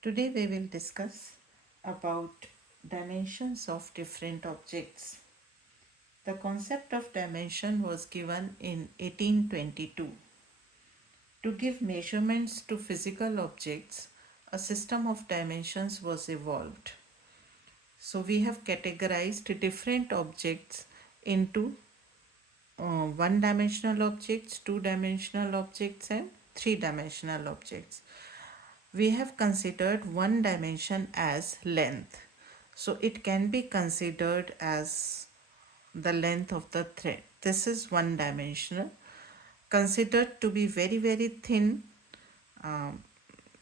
Today we will discuss about dimensions of different objects. The concept of dimension was given in 1822. To give measurements to physical objects, a system of dimensions was evolved. So we have categorized different objects into one dimensional objects, two dimensional objects, and three dimensional objects. We have considered one dimension as length. So it can be considered as the length of the thread. This is one dimensional, considered to be very, very thin, um,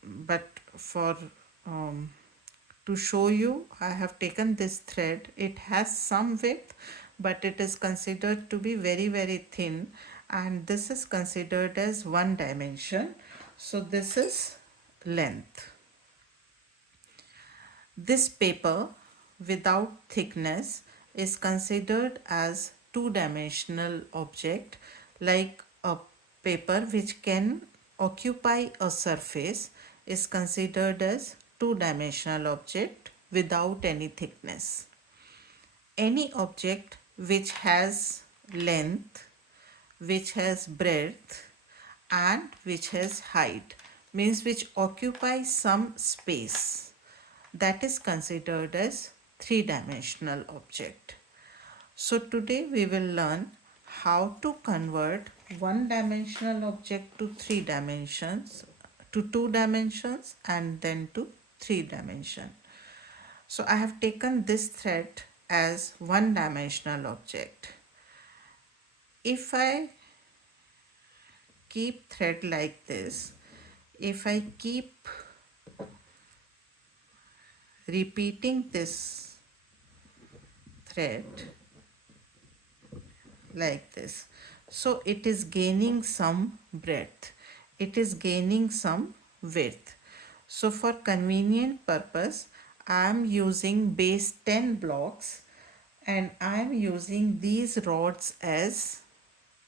but for um, to show you, I have taken this thread. It has some width, but it is considered to be very, very thin, and this is considered as one dimension. So this is length. This paper without thickness is considered as two-dimensional object, like a paper which can occupy a surface is considered as two-dimensional object without any thickness. Any object which has length, which has breadth, and which has height, means which occupies some space, that is considered as three-dimensional object. So today we will learn how to convert one-dimensional object to three dimensions, to two dimensions, and then to three dimension. So I have taken this thread as one-dimensional object. If I keep thread like this, if I keep repeating this thread like this, so it is gaining some breadth, it is gaining some width. So for convenient purpose, I am using base 10 blocks and I am using these rods as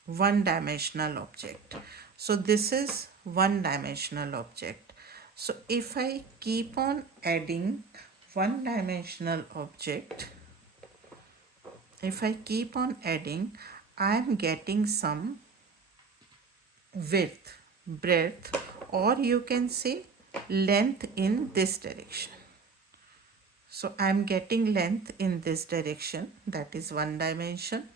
one dimensional object. So this is one dimensional object. So if I keep on adding one dimensional object, if I keep on adding, I am getting some width, breadth, or you can say length in this direction. So I am getting length in this direction, that is one dimension.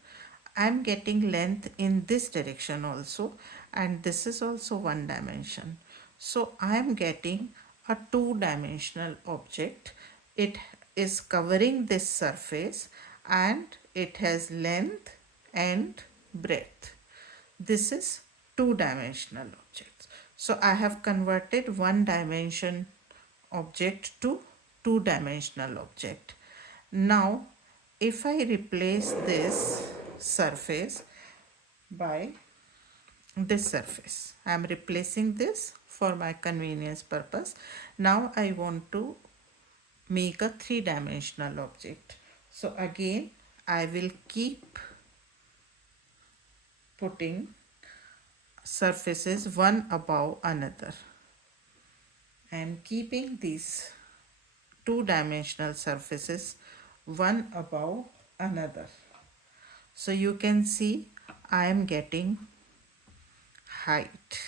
I am getting length in this direction also, and this is also one dimension. So I am getting a two-dimensional object. It is covering this surface and it has length and breadth. This is two-dimensional objects. So I have converted one dimension object to two-dimensional object. Now if I replace this surface by this surface, I am replacing this for my convenience purpose. Now I want to make a three-dimensional object. So again I will keep putting surfaces one above another. I am keeping these two-dimensional surfaces one above another. So you can see I am getting height,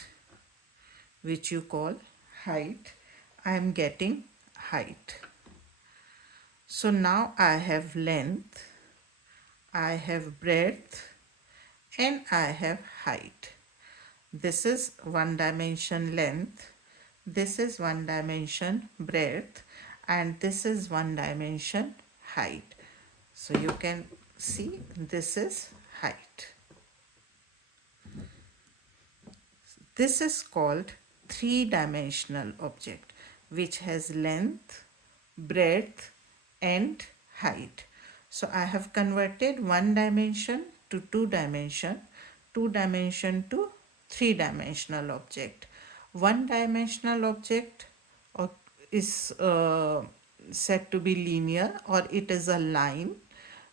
which you call height. I am getting height. So now I have length, I have breadth, and I have height. This is one dimension length, this is one dimension breadth, and this is one dimension height. So you can see this is height. This is called three-dimensional object which has length, breadth, and height. So I have converted one dimension to two dimension to three-dimensional object. One dimensional object is said to be linear, or it is a line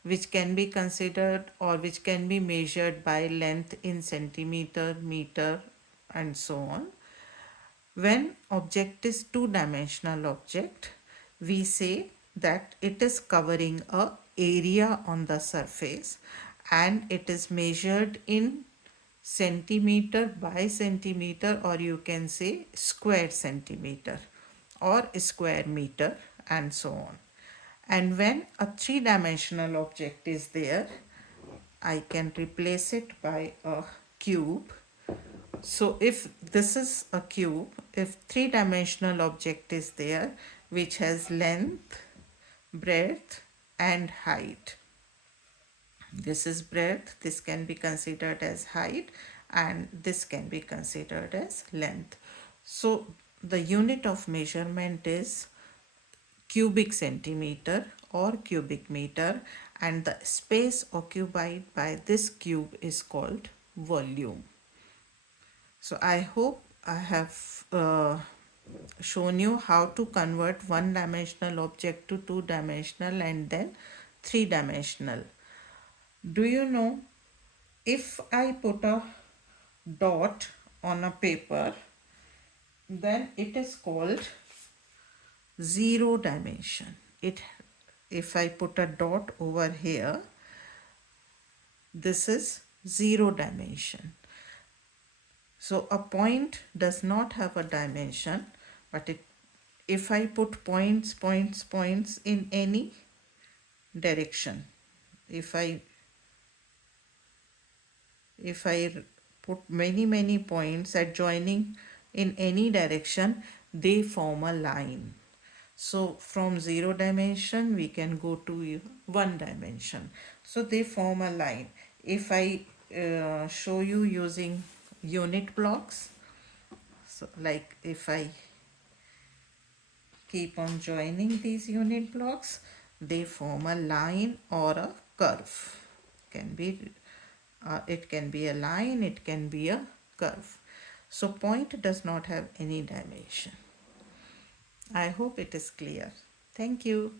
which can be considered or which can be measured by length in centimeter, meter, and so on. When object is two-dimensional object, we say that it is covering a area on the surface and it is measured in centimeter by centimeter, or you can say square centimeter or square meter and so on. And when a three-dimensional object is there, I can replace it by a cube. So if this is a cube, if three-dimensional object is there which has length, breadth and height. This is breadth, this can be considered as height, and this can be considered as length. So the unit of measurement is cubic centimeter or cubic meter, and the space occupied by this cube is called volume. So I hope I have shown you how to convert one-dimensional object to two-dimensional and then three-dimensional. Do you know, if I put a dot on a paper, then it is called zero dimension. If I put a dot over here, this is zero dimension. So a point does not have a dimension, but if I put points in any direction, if I put many points adjoining in any direction, they form a line. So from zero dimension we can go to one dimension. So they form a line. If I show you using unit blocks, so like if I keep on joining these unit blocks, they form a line or a curve. It can be a line, it can be a curve. So point does not have any dimension. I hope it is clear. Thank you.